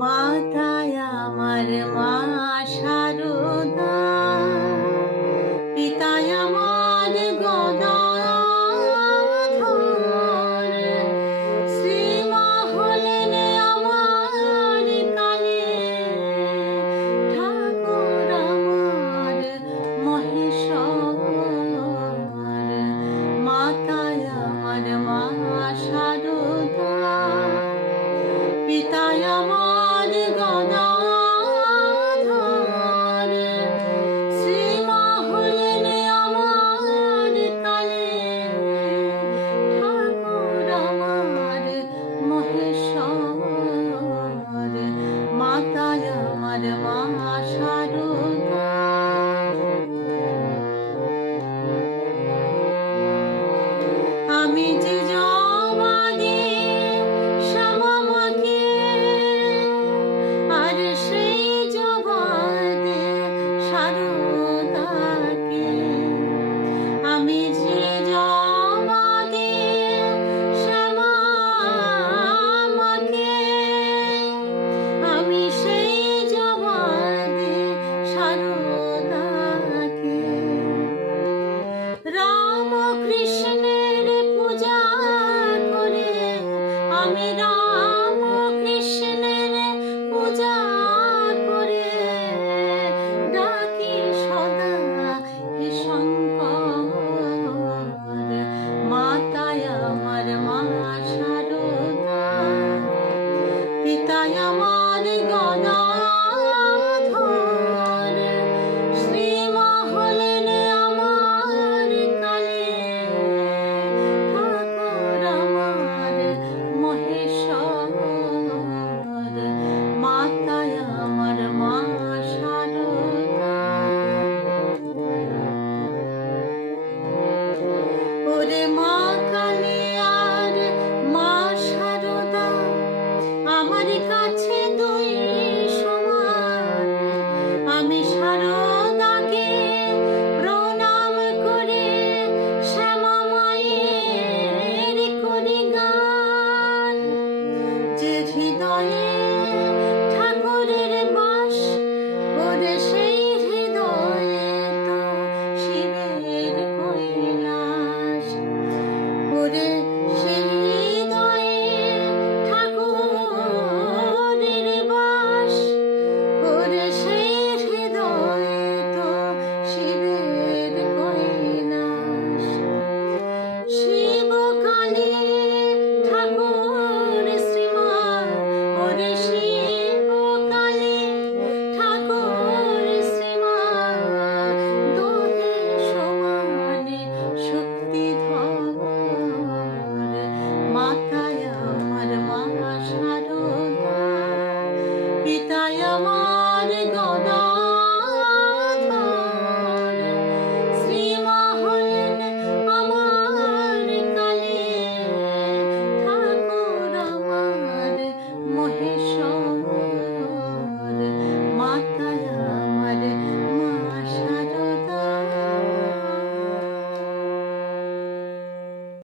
মাতায় আমার মা আমার মা